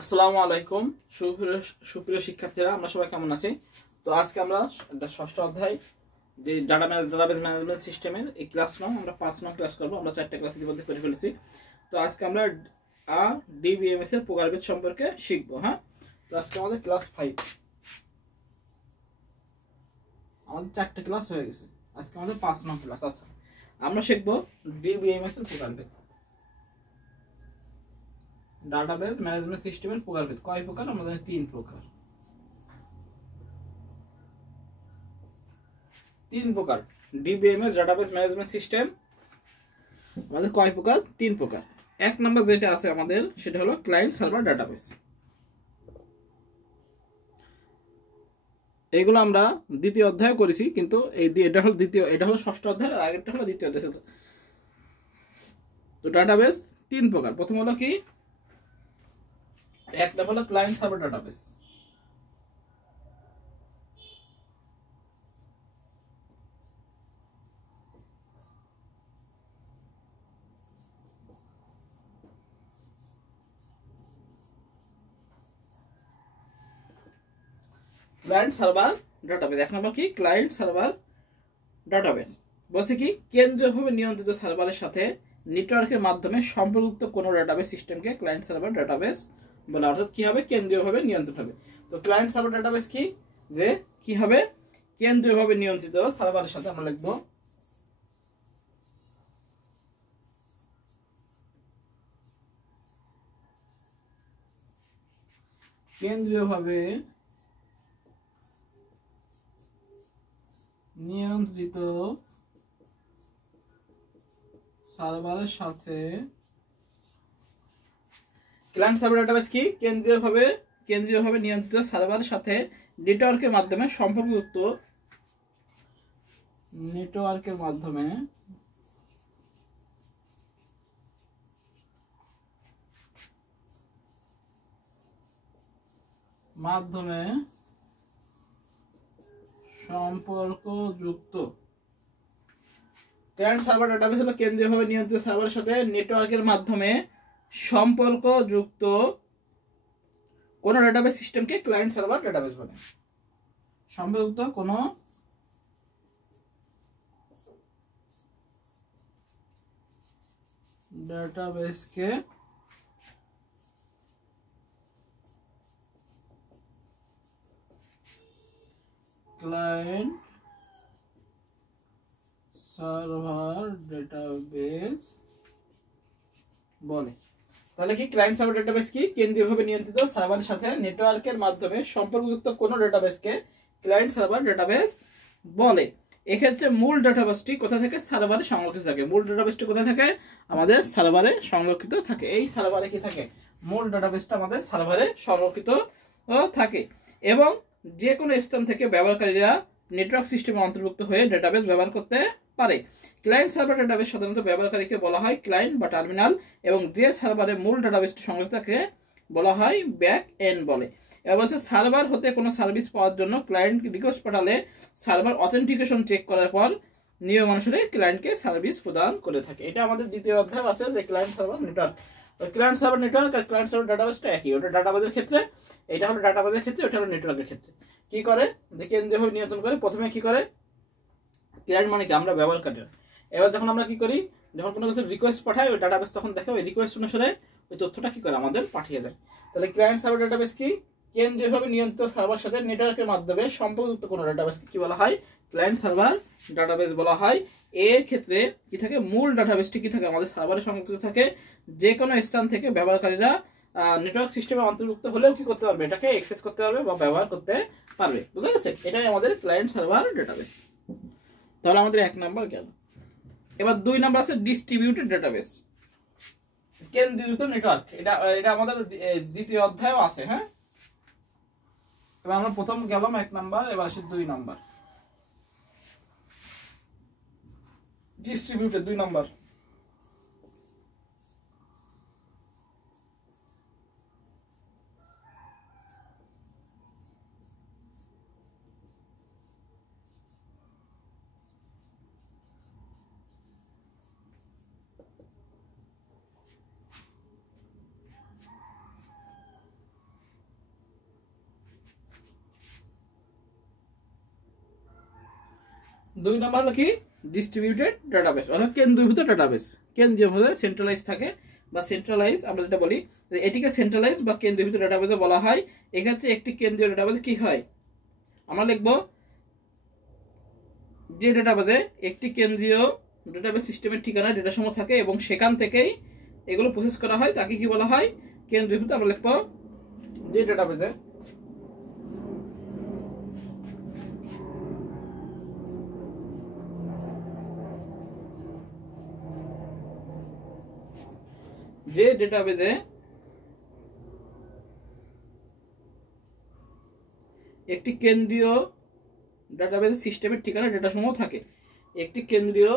আসসালামু আলাইকুম সুপ্রিয় শিক্ষার্থীরা, আমরা সবাই কেমন আছি? তো আজকে আমরা ষষ্ঠ অধ্যায় যে ডাটাবেজ ম্যানেজমেন্ট সিস্টেমের এই ক্লাস আমরা 5 নং ক্লাস করবো। আমরা 4টা ক্লাস ইতিমধ্যে করে ফেলেছি। তো আজকে আমরা ডিবিএমএস এর প্রকারভেদ সম্পর্কে শিখবো। হ্যাঁ, তো আজকে আমাদের ক্লাস 5, আমাদের 4টা ক্লাস হয়ে গেছে, আজকে আমাদের 5 নং ক্লাস। আচ্ছা, আমরা শিখবো ডিবিএমএস এর প্রকারভেদ। ডাটাবেজ ম্যানেজমেন্ট সিস্টেমের প্রকারভেদ কয় প্রকার? আমাদের 3 প্রকার। 3 প্রকার ডিবিএমএস ডাটাবেজ ম্যানেজমেন্ট সিস্টেম আমাদের কয় প্রকার? 3 প্রকার। 1 নাম্বার যেটা আছে আমাদের, সেটা হলো ক্লায়েন্ট সার্ভার ডাটাবেস। এইগুলো আমরা দ্বিতীয় অধ্যায় করেছি, কিন্তু এটা হলো ষষ্ঠ অধ্যায়, আর আগেরটা হলো দ্বিতীয় অধ্যায়। তো ডাটাবেস 3 প্রকার। প্রথম হলো কি, একটা হলো client server database. Client server database 1 নম্বর কি, ক্লায়েন্ট সার্ভার ডাটাবেস বলছে কি, কেন্দ্রীয়ভাবে নিয়ন্ত্রিত সার্ভারের সাথে নেটওয়ার্কের মাধ্যমে সম্পর্কিত কোনো ডাটাবেস সিস্টেমকে ক্লায়েন্ট সার্ভার ডাটাবেস বলে। অর্থাৎ কি হবে? কেন্দ্রীয়ভাবে নিয়ন্ত্রিত হবে। তো ক্লায়েন্ট সার্ভার ডাটাবেস কি, যে কি হবে? কেন্দ্রীয়ভাবে নিয়ন্ত্রিত সার্ভারের সাথে আমরা লিখবো কেন্দ্রীয়ভাবে নিয়ন্ত্রিত সার্ভারের সাথে। ক্লায়েন্ট সার্ভার ডাটাবেস কি, কেন্দ্রীয়ভাবে নিয়ন্ত্রিত সার্ভারের সাথে নেটওয়ার্কের মাধ্যমে সম্পর্কযুক্ত ক্লায়েন্ট সার্ভার ডাটাবেস হলো কেন্দ্রীয়ভাবে নিয়ন্ত্রিত সার্ভারের সাথে নেটওয়ার্কের মাধ্যমে সম্পর্কযুক্ত কোন ডাটাবেস সিস্টেমকে ক্লায়েন্ট সার্ভার ডাটাবেস বলে। সম্পর্কযুক্ত কোন ডাটাবেসকে ক্লায়েন্ট সার্ভার ডাটাবেস বলে। তাহলে কি, ক্লায়েন্ট সার্ভার ডাটাবেস কি, কেন্দ্রীয়ভাবে নিয়ন্ত্রিত সার্ভারের সাথে নেটওয়ার্কের মাধ্যমে সম্পর্কযুক্ত কোনো ডাটাবেসকে ক্লায়েন্ট সার্ভার ডাটাবেস বলে। এক্ষেত্রে মূল ডাটাবেসটি কোথা থেকে? সার্ভারে সংরক্ষিত থাকে। মূল ডাটাবেসটি কোথায় থাকে? আমাদের সার্ভারে সংরক্ষিত থাকে। এই সার্ভারে কি থাকে? মূল ডাটাবেসটা আমাদের সার্ভারে সংরক্ষিত থাকে। এবং যে কোনো স্থান থেকে ব্যবহারকারীরা নেটওয়ার্ক সিস্টেমে অন্তর্ভুক্ত হয়ে ডাটাবেস ব্যবহার করতে পারে। ক্লায়েন্ট সার্ভার ডাটাবেস সাধারণত ব্যবহারকারীকে বলা হয় ক্লায়েন্ট বা টার্মিনাল, এবং যে সার্ভারে মূল ডাটাবেসটি সংরক্ষিত থাকে বলা হয় ব্যাক এন্ড বলে। অবশ্যই সার্ভার হতে কোনো সার্ভিস পাওয়ার জন্য ক্লায়েন্ট রিকোয়েস্ট পাঠালে সার্ভার অথেন্টিকেশন চেক করার পর নিয়ম অনুসারে ক্লায়েন্টকে সার্ভিস প্রদান করে থাকে। এটা আমাদের দ্বিতীয় অধ্যায় আছে, যে client server network. Client server network আর ক্লায়েন্ট সার্ভার ডাটাবেসটা একই। ওটা ডাটাবেসের ক্ষেত্রে, এটা হলো ডাটাবেসের ক্ষেত্রে, ওটা হলো নেটওয়ার্কের ক্ষেত্রে। কি করে? যে কেন্দ্রীয়ভাবে নিয়ন্ত্রণ করে। প্রথমে কি করে? ক্লায়েন্ট মানে কি? আমরা ব্যবহারকারীরা। এবার যখন আমরা কি করি, যখন কোনো কিছু রিকোয়েস্ট পাঠাই, ওই ডাটাবেস তখন দেখে ওই রিকোয়েস্ট অনুসারে ওই তথ্যটা কি করে আমাদের পাঠিয়ে দেয়। তাহলে ক্লায়েন্ট সার্ভার ডাটাবেস কি, কেন্দ্রীয়ভাবে নিয়ন্ত্রিত সার্ভার সাথে নেটওয়ার্কের মাধ্যমে সম্পর্কযুক্ত কোনো ডাটাবেসকে কি বলা হয়? ক্লায়েন্ট সার্ভার ডাটাবেস বলা হয়। এর ক্ষেত্রে কি থাকে? মূল ডাটাবেসটি কি থাকে? আমাদের সার্ভারে সংরক্ষিত থাকে। যে কোনো স্থান থেকে ব্যবহারকারীরা নেটওয়ার্ক সিস্টেমে অন্তর্ভুক্ত হলেও কি করতে পারবে? এটাকে অ্যাক্সেস করতে পারবে বা ব্যবহার করতে পারবে। বুঝা গেছে? এটাই আমাদের ক্লায়েন্ট সার্ভার ডাটাবেস। তাহলে আমাদের 1 নাম্বার গেল। এবার 2 নাম্বার আছে ডিস্ট্রিবিউটেড ডাটাবেস, কেন্দ্রীভূত নেটওয়ার্ক। এটা আমাদের দ্বিতীয় অধ্যায়ও আছে। হ্যাঁ, এবার আমরা প্রথম গেলাম 1 নাম্বার, এবার আসি 2 নাম্বার। Distributed 2 number. 2 নাম্বার হলো কি ডিস্ট্রিবিউটেড ডাটাবেস অর্থাৎ কেন্দ্রীভূত ডাটাবেস, কেন্দ্রীয়ভাবে সেন্ট্রালাইজ থাকে বা সেন্ট্রালাইজ আমরা যেটা বলি এটিকে সেন্ট্রালাইজ বা কেন্দ্রীভূত ডাটাবেসে বলা হয়। এক্ষেত্রে একটি কেন্দ্রীয় ডাটাবেস কি হয়, আমরা লিখব যে ডাটাবেসে একটি কেন্দ্রীয় ডাটাবেস সিস্টেমের ঠিকানা ডেটা সমূহ থাকে এবং সেখান থেকেই এগুলো প্রসেস করা হয় তাকে কি বলা হয় কেন্দ্রীভূত। আমরা লিখব যে ডাটাবেসে একটি কেন্দ্রীয় ডাটাবেস সিস্টেমের ঠিকানা ডেটা সমূহ থাকে, একটি কেন্দ্রীয়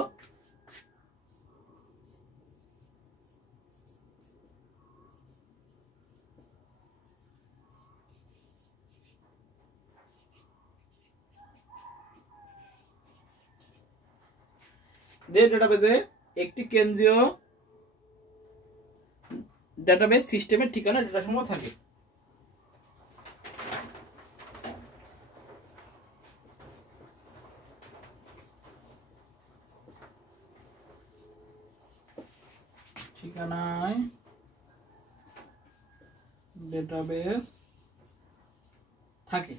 ডাটাবেস সিস্টেমের ঠিকানা ডেটা সমূহ থাকে। ঠিকানায় ডেটাবেস থাকে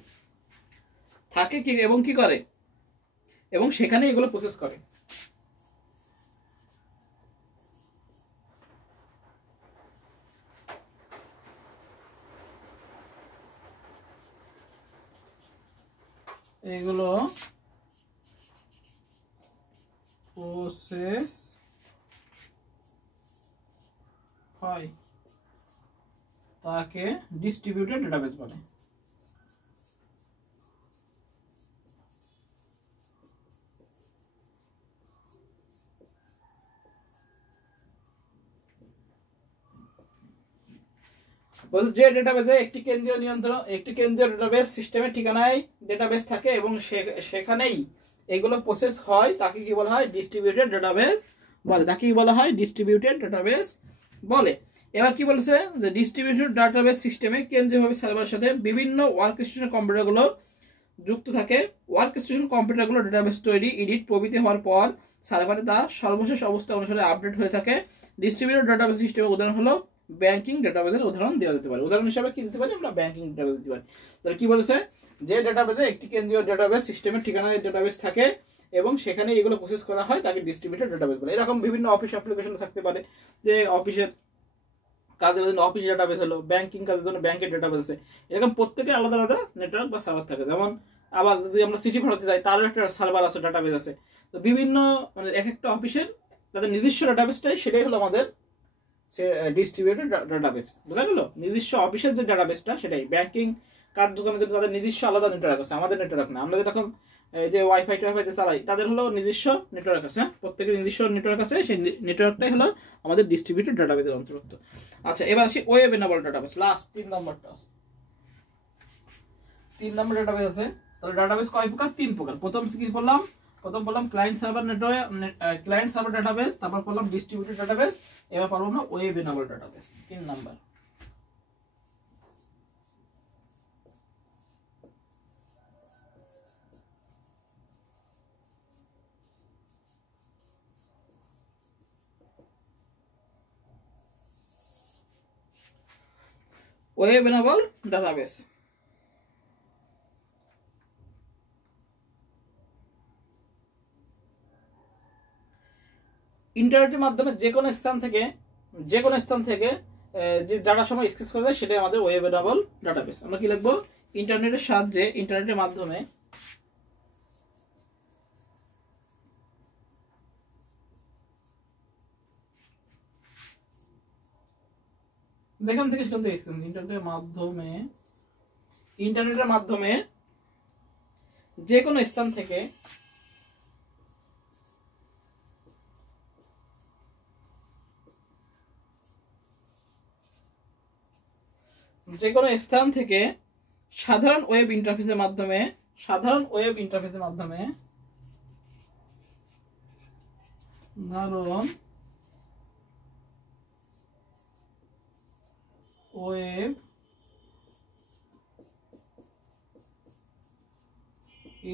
থাকে কি এবং কি করে এবং সেখানে এগুলো প্রসেস করে। এগুলো প্রসেস হয় তাকে ডিস্ট্রিবিউটেড ডাটাবেস বলে। যে ডেটাবেসে একটি কেন্দ্রীয় ডেটাবেস সিস্টেমের ঠিকানায় ডেটাবেস থাকে এবং সেখানেই এগুলো প্রসেস হয় তাকে কি বলা হয় ডিস্ট্রিবিউটেড ডাটাবেস বলে, তাকে কি বলা হয় ডিস্ট্রিবিউটেড ডাটাবেস বলে। এবার কি বলেছে যে ডিস্ট্রিবিউটেড ডাটাবেস সিস্টেমে কেন্দ্রীয়ভাবে সার্ভারের সাথে বিভিন্ন ওয়ার্কস্টেশন কম্পিউটারগুলো যুক্ত থাকে। ওয়ার্কস্টেশন কম্পিউটারগুলো ডেটাবেস তৈরি, এডিট প্রভৃতি হওয়ার পর সার্ভারে তা সর্বশেষ অবস্থা অনুসারে আপডেট হয়ে থাকে। ডিস্ট্রিবিউটেড ডাটাবেস সিস্টেমের উদাহরণ হলো ব্যাংকিং ডাটাবেসের উদাহরণ দেওয়া যেতে পারে। উদাহরণ হিসেবে কি দিতে পারি আমরা ব্যাংকিং ডাটাবেস দিতে পারি। তাহলে কি বলেছে যে ডাটাবেসে একটি কেন্দ্রীয় ডাটাবেস সিস্টেমের ঠিকানায় ডেটাবেস থাকে এবং সেখানে এগুলো প্রসেস করা হয় তাকে ডিস্ট্রিবিউটেড ডাটাবেস বলে। এরকম বিভিন্ন অফিস অ্যাপ্লিকেশন থাকতে পারে যে অফিসের কাজের জন্য অফিস ডাটাবেস হলো, ব্যাংকিং কাজের জন্য ব্যাংকের ডাটাবেস আছে। এরকম প্রত্যেকে আলাদা আলাদা নেটওয়ার্ক বা সার্ভার থাকে। যেমন আবার যদি আমরা সিটি ভাড়াতে যাই তারও একটা সার্ভার আছে, ডাটাবেস আছে। তো বিভিন্ন মানে এক একটা অফিসের তাদের নিজস্ব ডাটাবেসটাই সেটাই হলো আমাদের ডিস্ট্রিবিউটেড ডাটাবেস। বোঝা গেল? নিজস্ব অফিসের যে ডাটাবেসটা সেটাই। ব্যাংকিং কার্যক্রমের জন্য তাদের নিজস্ব আলাদা নেটওয়ার্ক আছে, আমাদের নেটওয়ার্ক না। আমরা যেরকম যে ওয়াইফাই টোয়াইফাইতে চালাই তাদের হলো নিজস্ব নেটওয়ার্ক আছে, প্রত্যেকের নিজস্ব নেটওয়ার্ক আছে, সেই নেটওয়ার্কটাই হলো আমাদের ডিস্ট্রিবিউটেড ডাটাবেসের অন্তর্ভুক্ত। আচ্ছা, এবার আসি ওয়েব এনেবল ডাটাবেস, লাস্ট 3 নম্বরটা আছে। 3 নম্বর ডাটাবেস আছে। তাহলে ডাটাবেস কয় প্রকার? 3 প্রকার। প্রথম কি বললাম? প্রথম বললাম client server network, client server database, তারপর বললাম ডিস্ট্রিবিউটেড ডাটাবেস, এবার পড়ব না web enable database. 3 number web enable database. ইন্টারনেটের মাধ্যমে যে কোনো স্থান থেকে যে ডাটা সময় এক্সেস করা যায় সেটাই আমাদের ওয়েব এনেবল ডাটাবেস। আমরা কি লিখবো? ইন্টারনেটের সাহায্যে, ইন্টারনেটের মাধ্যমে যেখান থেকে সেখান থেকে ইন্টারনেটের মাধ্যমে যে কোনো স্থান থেকে সাধারণ ওয়েব ইন্টারফেসের মাধ্যমে ওয়েব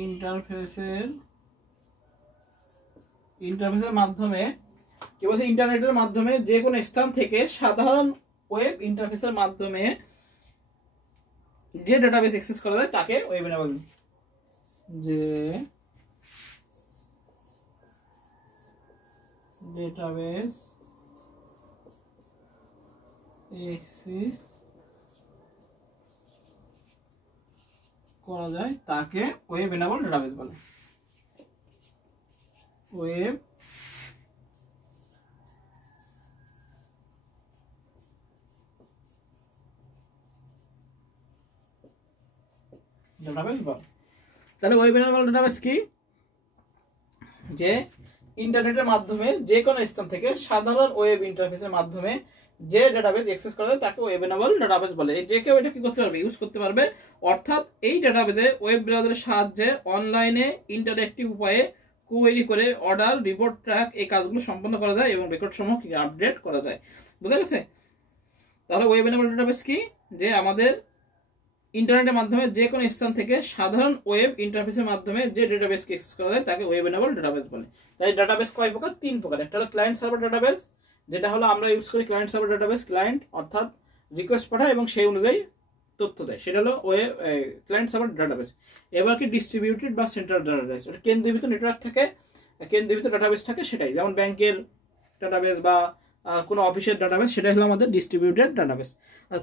ইন্টারফেসের ইন্টারফেসের মাধ্যমে কি বলছে, ইন্টারনেটের মাধ্যমে যে কোনো স্থান থেকে সাধারণ ওয়েব ইন্টারফেসের মাধ্যমে যে ডেটাবেস অ্যাক্সেস করা যায় তাকে ওয়েব এনেবল, যে ডেটাবেস অ্যাক্সেস করা যায় তাকে ওয়েব এনেবল ডেটাবেস বলে। ওয়েব ডেটাবেস বলে। তাহলে ওয়েব এনেবল ডেটাবেস কি, যে ইন্টারনেটের মাধ্যমে যে কোনো স্থান থেকে সাধারণ ওয়েব ইন্টারফেসের মাধ্যমে যে ডেটাবেস অ্যাক্সেস করা যায় তাকে ওয়েব এনেবল ডেটাবেস বলে। যে কেউ এটা কি করতে পারবে, ইউজ করতে পারবে। অর্থাৎ এই ডেটাবেসে ওয়েব ব্রাউজারের সাহায্যে অনলাইনে ইন্টারঅ্যাক্টিভ উপায়ে কোয়েরি করে অর্ডার, রিপোর্ট, ট্র্যাক এই কাজগুলো সম্পন্ন করা যায় এবং রেকর্ড সমূহ আপডেট করা যায়। বুঝা গেছে? তাহলে ওয়েব এনেবল ডেটাবেস কি, যে আমাদের ইন্টারনেটের মাধ্যমে যে কোনো স্থান থেকে সাধারণ ওয়েব ইন্টারফেসের মাধ্যমে যে ডেটাবেসকে অ্যাক্সেস করা যায় তাকে ওয়েব এনেবল ডেটাবেস বলে। তাই ডেটাবেস কয় প্রকার? 3 প্রকার। একটা হলো ক্লায়েন্ট সার্ভার ডেটাবেস, যেটা হলো আমরা ইউজ করি ক্লায়েন্ট সার্ভার ডেটাবেস, ক্লায়েন্ট অর্থাৎ রিকোয়েস্ট পাঠায় এবং সেই অনুযায়ী তথ্য দেয়, সেটা হলো ক্লায়েন্ট সার্ভার ডেটাবেস। এবার কি ডিস্ট্রিবিউটেড বা সেন্ট্রাল ডেটাবেস, ওটা কেন্দ্রীভূত নেটওয়ার্ক থাকে, কেন্দ্রীভূত ডেটাবেস থাকে, সেটাই যেমন ব্যাংকের ডেটাবেস বা কোনো অফিসের ডাটাবেস, সেটাই হলো আমাদের ডিস্ট্রিবিউটেড ডাটাবেস।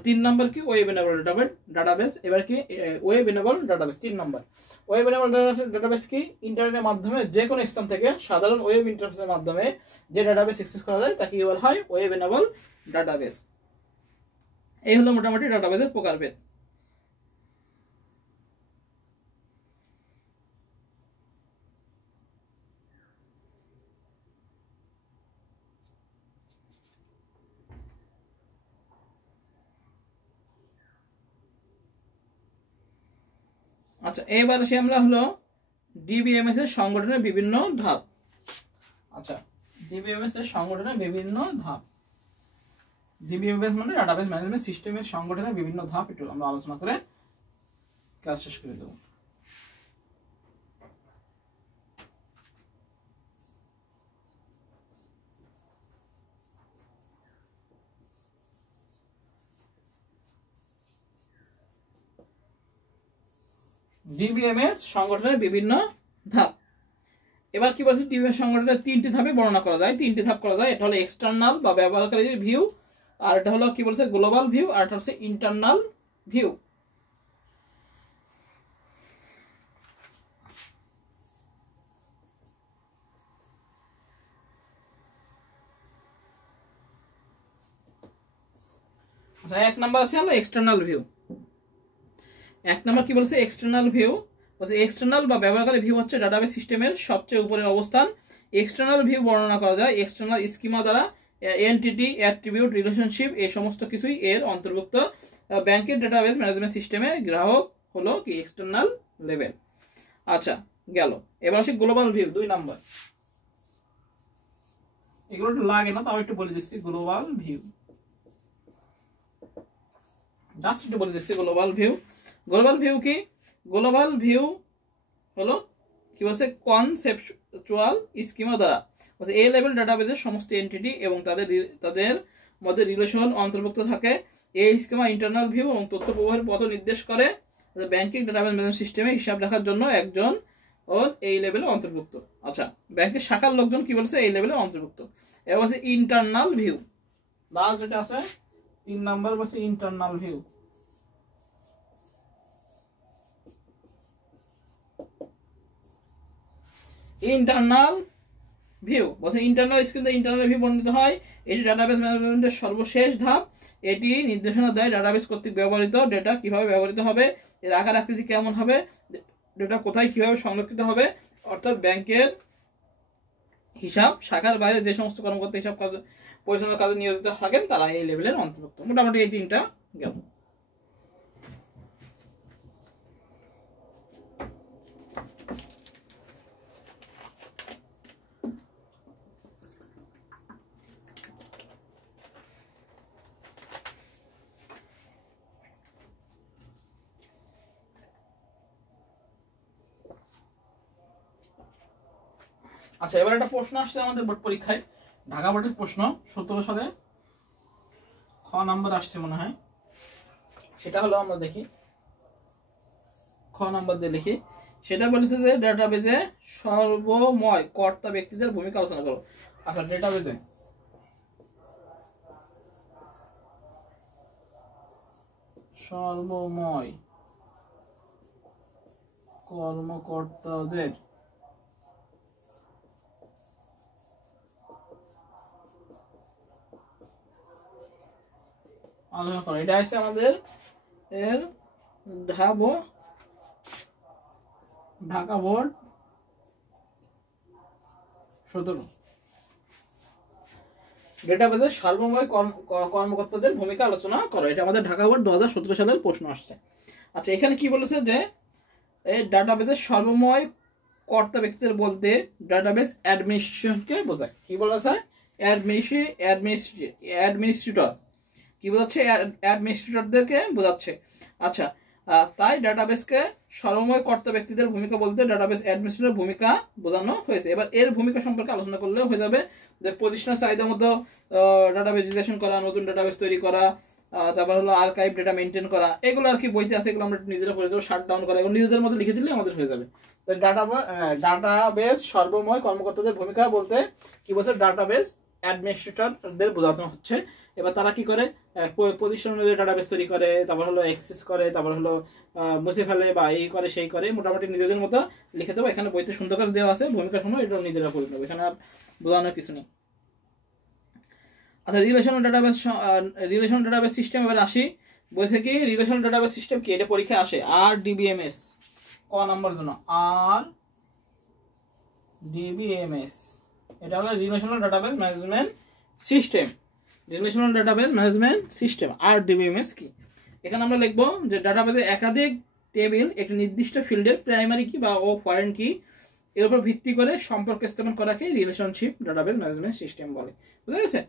3 নম্বর কি ওয়েব এনেবল ডাটাবেস। এবার কি ওয়েব এনেবল ডাটাবেস 3 নম্বর। ওয়েব এনেবল ডাটাবেস কি, ইন্টারনেটের মাধ্যমে যে কোনো স্থান থেকে সাধারণ ওয়েব ইন্টারফেসের মাধ্যমে যে ডাটাবেস অ্যাক্সেস করা যায় তাকে বলা হয় ওয়েব এনেবল ডাটাবেস। এই হলো মোটামুটি ডাটাবেসের প্রকারভেদ। আচ্ছা, এবার আসি আমরা হলো ডিবিএমএস এর সংগঠনের বিভিন্ন ধাপ। আচ্ছা, ডিবিএমএস এর সংগঠনের বিভিন্ন ধাপ। ডিবিএমএস মানে ডাটাবেস ম্যানেজমেন্ট সিস্টেমের সংগঠনের বিভিন্ন ধাপ, একটু আমরা আলোচনা করে কাজ শেষ করে দেব। ডিবিএমএস সংগঠনের বিভিন্ন ধাপ। এবার কি বলছে, ডিবিএমএস সংগঠনের 3টি ধাপে বর্ণনা করা যায়, 3টি ধাপ করা যায়। এটা হলো এক্সটার্নাল বা ব্যবহারকারীর ভিউ, আর এটা হলো কি বলছে গ্লোবাল ভিউ, আর এটা হচ্ছে ইন্টারনাল ভিউ। আচ্ছা, 1 নাম্বার আছে হলো এক্সটার্নাল ভিউ। 1 নাম্বার কি বলছে, এক্সটার্নাল ভিউ বলছে এক্সটার্নাল বা ব্যবহারকারী ভিউ হচ্ছে ডাটাবেস সিস্টেমের সবচেয়ে উপরের অবস্থান। এক্সটার্নাল ভিউ বর্ণনা করা যায় এক্সটার্নাল স্কিমা দ্বারা, এনটিটি, অ্যাট্রিবিউট, রিলেশনশিপ এই সমস্ত কিছুই এর অন্তর্ভুক্ত। ব্যাংকের ডাটাবেস ম্যানেজমেন্ট সিস্টেমে গ্রাহক হলো কি এক্সটার্নাল লেভেল। আচ্ছা, গেল। এবার আসি গ্লোবাল ভিউ 2 নাম্বার। এগুলো একটু লাগে না, তাও একটু বলে দিচ্ছি। গ্লোবাল ভিউ জাস্ট একটু বলে দিচ্ছি। গ্লোবাল ভিউ, গ্লোবাল ভিউ কি, গ্লোবাল ভিউ হলো কি বলছে কনসেপচুয়াল স্কিমা দ্বারা বলছে এ লেভেল ডাটাবেসের সমস্ত এন্টিটি এবং তাদের মধ্যে রিলেশন অন্তর্ভুক্ত থাকে। এই স্কিমা ইন্টারনাল ভিউ এবং তথ্য প্রবাহের পথ নির্দেশ করে। ব্যাংকিং ডাটাবেস ম্যানেজমেন্ট সিস্টেমে হিসাব রাখার জন্য একজন এই লেভেলে অন্তর্ভুক্ত। আচ্ছা, ব্যাংকের শাখার লোকজন কি বলছে এই লেভেলে অন্তর্ভুক্ত। এবার বলছে ইন্টারনাল ভিউ, লাস্ট যেটা আছে 3 নাম্বার বলছে ইন্টারনাল ভিউ। ইন্টারনাল ভিউ বলছে ইন্টারনাল স্ক্রিনে ইন্টারনাল ভিউ বর্ণিত হয়। এটি ডাটাবেস ম্যানেজমেন্টের সর্বশেষ ধাপ। এটি নির্দেশনা দেয় ডাটাবেস কর্তৃক ব্যবহৃত ডেটা কিভাবে ব্যবহৃত হবে, এর আকার আকৃতি কেমন হবে, ডেটা কোথায় কিভাবে সংরক্ষিত হবে। অর্থাৎ ব্যাংকের হিসাব শাখার বাইরে যে সমস্ত কর্মকর্তা হিসাব কাজ পরিচালনার কাজে নিয়োজিত থাকেন তারা এই লেভেলের অন্তর্ভুক্ত। মোটামুটি এই 3টা গেল। আচ্ছা, এবার একটা প্রশ্ন আসছে আমাদের বোর্ড পরীক্ষায়, ঢাকা বোর্ডের প্রশ্ন 17 সালে খ নাম্বার আসছে মনে হয়। সেটা হলো, আমরা দেখি খ নাম্বার দিয়ে লিখি। সেটা বলেছে যে ডেটাবেজে সর্বময় কর্তা ব্যক্তিদের ভূমিকা আলোচনা করো। আচ্ছা, ডেটাবেজে সর্বময় কর্মকর্তাদের আলোচনা করো। এটা আছে আমাদের এর ঢাকা বোর্ড 17। ডেটাবেজের সর্বময় কর্মকর্তাদের ভূমিকা আলোচনা করো, এটা আমাদের ঢাকা বোর্ড 2017 সালের প্রশ্ন আসছে। আচ্ছা, এখানে কি বলেছে যে এই ডাটাবেজের সর্বময় কর্তা ব্যক্তিদের বলতে ডাটাবেজ অ্যাডমিনিস্ট্রেশনকে বোঝায়। কি বলেছে? অ্যাডমিনিস্ট্রেটর কি বোঝাচ্ছে? অ্যাডমিনিস্ট্রেটরদেরকে বোঝাচ্ছে। আচ্ছা, তাই ডাটাবেজকে সর্বময় কর্তা ব্যক্তিদের ভূমিকা বলতে ডাটাবেজ অ্যাডমিনিস্ট্রেটর ভূমিকা বোঝানো হয়েছে। এবার এর ভূমিকা সম্পর্কে আলোচনা করলে হয়ে যাবে যে প্রতিষ্ঠানের চাহিদা মতো ডাটাবেজ রিলেশন করা, নতুন ডাটাবেজ তৈরি করা, তারপর হলো আর্কাইভ ডেটা মেনটেন করা, এগুলো আর কি বইতে আছে, এগুলো আমরা নিজেরা পড়ে দেবো। শাট ডাউন করা, এগুলো নিজেদের মতো লিখে দিলে আমাদের হয়ে যাবে। তো ডাটাবেজ সর্বময় কর্মকর্তাদের ভূমিকা বলতে কি বলছে? ডাটাবেজ অ্যাডমিনিস্ট্রেটরদের বোঝানো হচ্ছে। এবার তারা কি করে? প্রতিষ্ঠান অনুযায়ী ডাটাবেজ তৈরি করে, তারপর হলো অ্যাক্সেস করে, তারপর হলো মুছে ফেলে বা এই করে সেই করে, মোটামুটি নিজেদের মতো লিখে দেবো। এখানে বইতে সুন্দর করে দেওয়া আছে ভূমিকার সময়, এটা নিজেরা পড়ে দেবো, এখানে আর বোঝানোর কিছু নেই। আচ্ছা, রিলেশনাল ডাটাবেজ সিস্টেম এবার আসি। বলছে কি রিলেশনাল ডাটাবেজ সিস্টেম কি? এটা পরীক্ষায় আসে। RDBMS ক নাম্বার জন্য RDBMS, এটা হলো relational database management system. Relational database management system RDBMS কি? এখানে আমরা লিখবো যে ডাটাবেজে একাধিক টেবিল একটি নির্দিষ্ট ফিল্ডের প্রাইমারি কি বা ফরেন কি এর উপর ভিত্তি করে সম্পর্ক স্থাপন করাকে রিলেশনশিপ ডাটাবেজ ম্যানেজমেন্ট সিস্টেম বলে। বুঝা গেছে?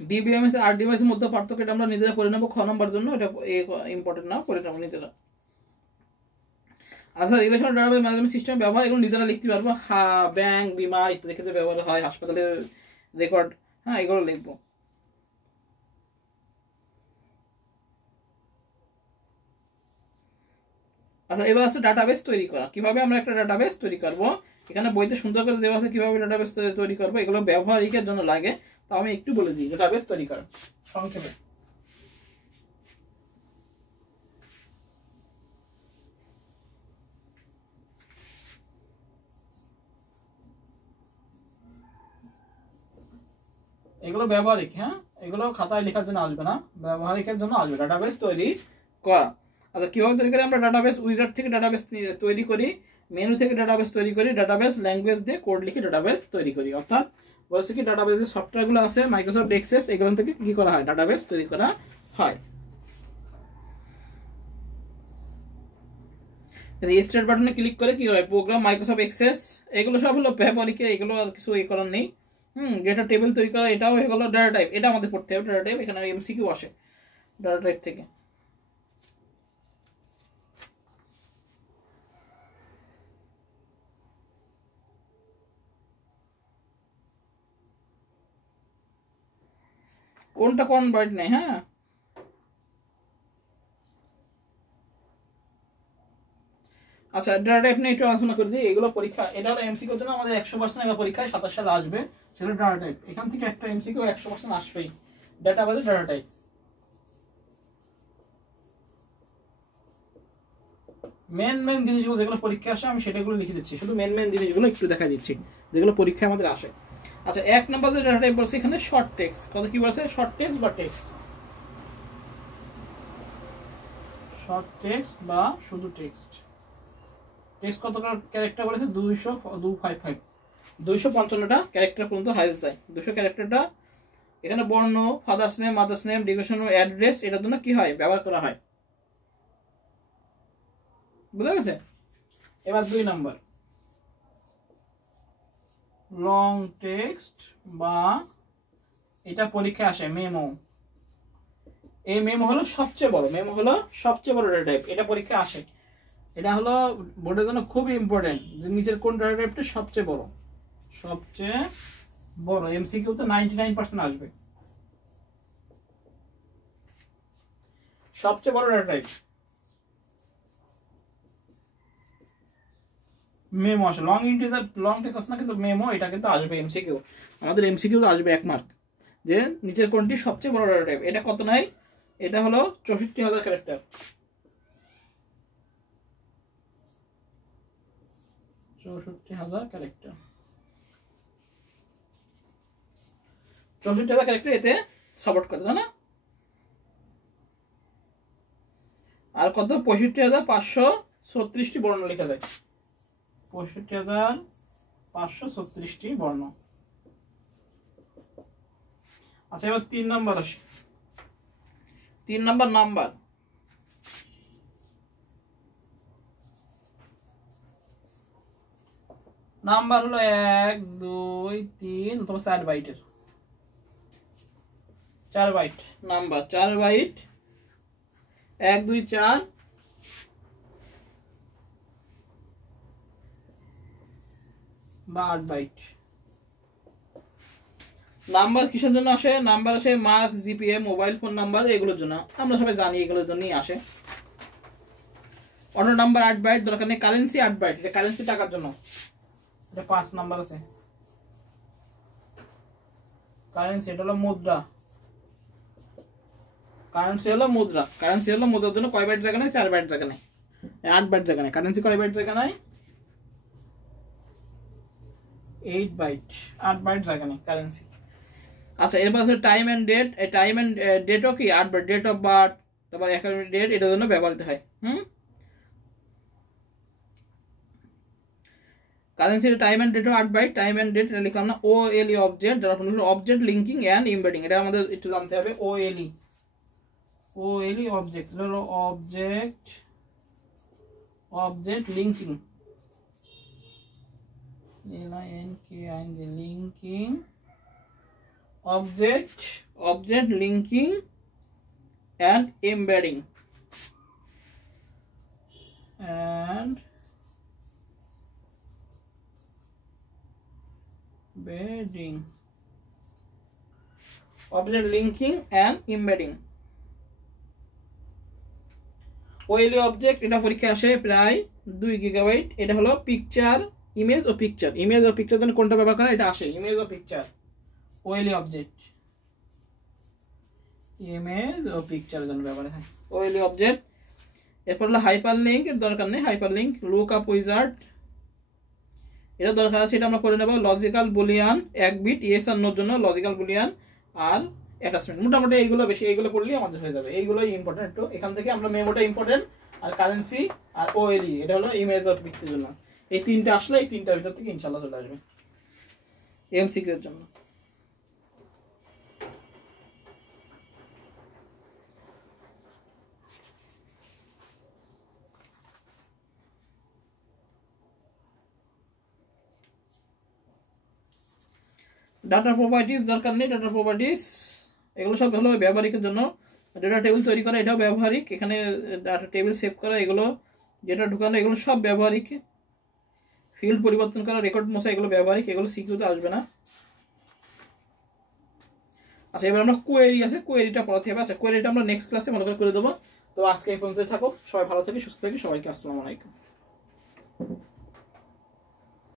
ডিবিএমএস আর ডিবিএমএস এর মধ্যে পার্থক্য এটা আমরা নিজেরা পড়ে নেব খ নাম্বার জন্য, এটা ইম্পর্টেন্ট না, পড়ে নেব নিজেরা। আচ্ছা, রিলেশনাল ডাটাবেজ ম্যানেজমেন্ট সিস্টেম ব্যবহার, এগুলো নিজেরা লিখতে পারবো। ব্যাংক, বিমা ইত্যাদি ক্ষেত্রে ব্যবহার হয়, হাসপাতালের রেকর্ড, হ্যাঁ, এগুলো লিখবো। আচ্ছা, এবার আছে ডাটাবেজ তৈরি করা। কিভাবে আমরা একটা ডাটাবেজ তৈরি করবো? এখানে বইতে সুন্দর করে দেওয়া আছে কিভাবে ডাটাবেজ তৈরি করবো। এগুলো ব্যবহারিকের জন্য লাগে, তো আমি একটু বলে দিই ডাটাবেজ তৈরি করা সংক্ষেপে। এগুলো ব্যবহারিক, হ্যাঁ, এগুলো খাতায় লেখার জন্য আসবে না, ব্যবহারিকের জন্য আসবে। ডাটাবেজ তৈরি করা। আচ্ছা, কিভাবে তৈরি করি? আমরা ডাটাবেজ উইজার্ড থেকে ডাটাবেজ তৈরি করি, মেনু থেকে ডাটাবেজ তৈরি করি, ডাটাবেজ ল্যাঙ্গুয়েজ দিয়ে কোড লিখে ডাটাবেজ তৈরি করি। অর্থাৎ বলছে কি ডাটাবেজের সফটওয়্যারগুলো আছে মাইক্রোসফট এক্সেস, এগুলো থেকে কি করা হয়? ডাটাবেজ তৈরি করা হয়। স্টার্ট বাটনে ক্লিক করে কি হয়? প্রোগ্রাম, মাইক্রোসফট এক্সেস, এগুলো সব হলো ব্যবহারিকে, এগুলো আর কিছু করার নেই। ডেটা টেবিল তৈরি করা, এটাও হয়ে গেল ডাটা টাইপ, এটা আমাদের পড়তে হবে। ডাটা টাইপ এখানে এমসিকিউ আসে ডাটা টাইপ থেকে। কোনটা কোন বাইট নেই, হ্যাঁ। আচ্ছা, ডাটা টাইপ নিয়ে একটু আলোচনা করে দিই। এগুলো পরীক্ষা, এটা হলো এমসিকিউর জন্য আমাদের 100% পরীক্ষায় 27 সালে আসবে, সেটা ডাটা টাইপ। এখান থেকে একটা এমসিকিউ 100% আসবেই, ডাটাবেজের ডাটা টাইপ। মেন জিনিসগুলো যেগুলো পরীক্ষা আসে আমি সেটাগুলো লিখে দিচ্ছি, শুধু মেন জিনিসগুলো একটু দেখা দিচ্ছি যেগুলো পরীক্ষায় আমাদের আসে। আচ্ছা, 1 নম্বর যে ডাটা টাইপ বলছে এখানে শর্ট টেক্সট। কত কি বলছে? শর্ট টেক্সট বা টেক্সট, শর্ট টেক্সট বা শুধু টেক্সট। টেক্সট কত ক্যারেক্টার বলেছে? 255টা ক্যারেক্টার পর্যন্ত হাইজ যায়। 200 ক্যারেক্টারটা এখানে বর্ণ, father's name, mother's name, ডিগ্রেশন, address, এটার জন্য কি হয়? ব্যবহার করা হয়। বুঝা গেছে? এবার 2 নম্বর লং টেক্সট বা এটা পরীক্ষায় আসে মেমো। এই মেমো হলো সবচেয়ে বড়, মেমো হলো সবচেয়ে বড় ডেটা টাইপ, এটা পরীক্ষায় আসে। এটা হলো বোর্ডের জন্য খুব ইম্পর্টেন্ট যে নিচের কোন ডেটা টাইপটা সবচেয়ে বড়। সবচেয়ে বড় এমসিকিউ তো 99% আসবে। সবচেয়ে বড় ডেটা টাইপ মেমো আসে। লং ইন্টিজার লং টেক্সট আসে না, কিন্তু মেমো এটা কিন্তু আসবে এমসিকিউ। আমাদের এমসিকিউ তো আসবে 1 মার্ক যে নিচের কোনটি সবচেয়ে বড় ডেটা টাইপ। এটা কত নাই? এটা হলো 64,000 ক্যারেক্টার। 64,000 ক্যারেক্টার। 64,000 ক্যারেক্টার এতে সাপোর্ট করে, তাই না? আর কত? 65,536টি বর্ণ লেখা যায়। 65,536টি বর্ণ। আচ্ছা, এবার 3 নাম্বার আসে। 3 নাম্বার নাম্বার। নাম্বার হলো 1 2 3 অথবা 4 বাইটের। 4 বাইট নাম্বার, 4 বাইট, 1 2 4 বা 8 বাইট। নাম্বার কিসের জন্য আসে? নাম্বার আসে marks, GPA, mobile phone number, এগুলোর জন্য। আমরা সবাই জানি এগুলোর জন্যই আসে। অটো নাম্বার 8 বাইট দরকার নেই। কারেন্সি 8 বাইট, এটা কারেন্সি টাকার জন্য। এটা 5 নাম্বার আছে। কারেন্সি এটা হলো মুদ্রা। কারেন্সি হলো মুদ্রা। কারেন্সি হলো মুদ্রার জন্য কয় বাইট জায়গা নেই? 4 বাইট জায়গা নেই, 8 বাইট জায়গা নেই। কারেন্সি কয় বাইট জায়গা নেই? 8 বাইট, 8 বাইট জায়গা নেই কারেন্সি। আচ্ছা, এরপর আছে টাইম এন্ড ডেট। এই টাইম এন্ড ডেটও কি 8 বাইট। ডেট অফ বার্থ, তারপর একাডেমিক ডেট, এটার জন্য ব্যবহৃত হয়। কারেন্সি টাইম এন্ড ডেটও 8 বাইট। টাইম এন্ড ডেট এটা লিখলাম না। ওএলই অবজেক্ট, যারা হলো অবজেক্ট লিঙ্কিং এন্ড এমবেডিং, এটা আমাদের একটু জানতে হবে। ওএলই অবজেক্ট, এটা হলো object linking, linking object linking and embedding object linking and embedding। ওএলই object এটা পরীক্ষা আসে প্রায় 2 গিগাবাইট। এটা হলো পিকচার, ইমেজ ও পিকচার। ইমেজ ও পিকচার জন্য কোনটা ব্যবহার করা? এটা আসে ইমেজ ও পিকচার। ওএলই অবজেক্ট ইমেজ ও পিকচারের জন্য ব্যবহার হয় ওএলই অবজেক্ট। এরপর হলো হাইপার লিঙ্ক, এর দরকার নেই। Hyper link, look up wizard, এটা দরকার আছে, এটা আমরা করে নেব। লজিক্যাল বুলিয়ান, 1 বিট ইয়েস আর নোর জন্য লজিক্যাল বুলিয়ান, আর অ্যাটাচমেন্ট। মোটামুটি এইগুলো বেশি, এইগুলো করলেই আমাদের হয়ে যাবে। এইগুলোই ইম্পর্টেন্ট। একটু এখান থেকে আমরা মেমোটা ইম্পর্টেন্ট, আর কারেন্সি আর ওএলই এটা হলো ইমেজ আর পিকচারের জন্য। এই 3টা আসলে এই 3টার ভিতর থেকে ইনশাআল্লাহ চলে আসবে এমসিকিউ এর জন্য। ডাটা প্রপার্টিজ দরকার নেই। ডাটা প্রপার্টিজ এগুলো সব হলো ব্যবহারিকের জন্য। ডেটা টেবিল তৈরি করা এটাও ব্যবহারিক। এখানে ডাটা টেবিল সেভ করা, এগুলো যেটা ঢুকানো, এগুলো সব ব্যবহারিক। ফিল্ড পরিবর্তন করা, রেকর্ড মোছা, এগুলো ব্যবহারিক। এগুলো সিকিউতে আসবে না। আচ্ছা, এবার আমরা কোয়েরি আছে, কোয়েরিটা পড়াতে হবে। আচ্ছা, কোয়েরিটা আমরা নেক্সট ক্লাসে মনে করে দেবো। তো আজকে এই পর্যন্ত থাকো। সবাই ভালো থাকি, সুস্থ থাকি। সবাইকে আসসালামু আলাইকুম।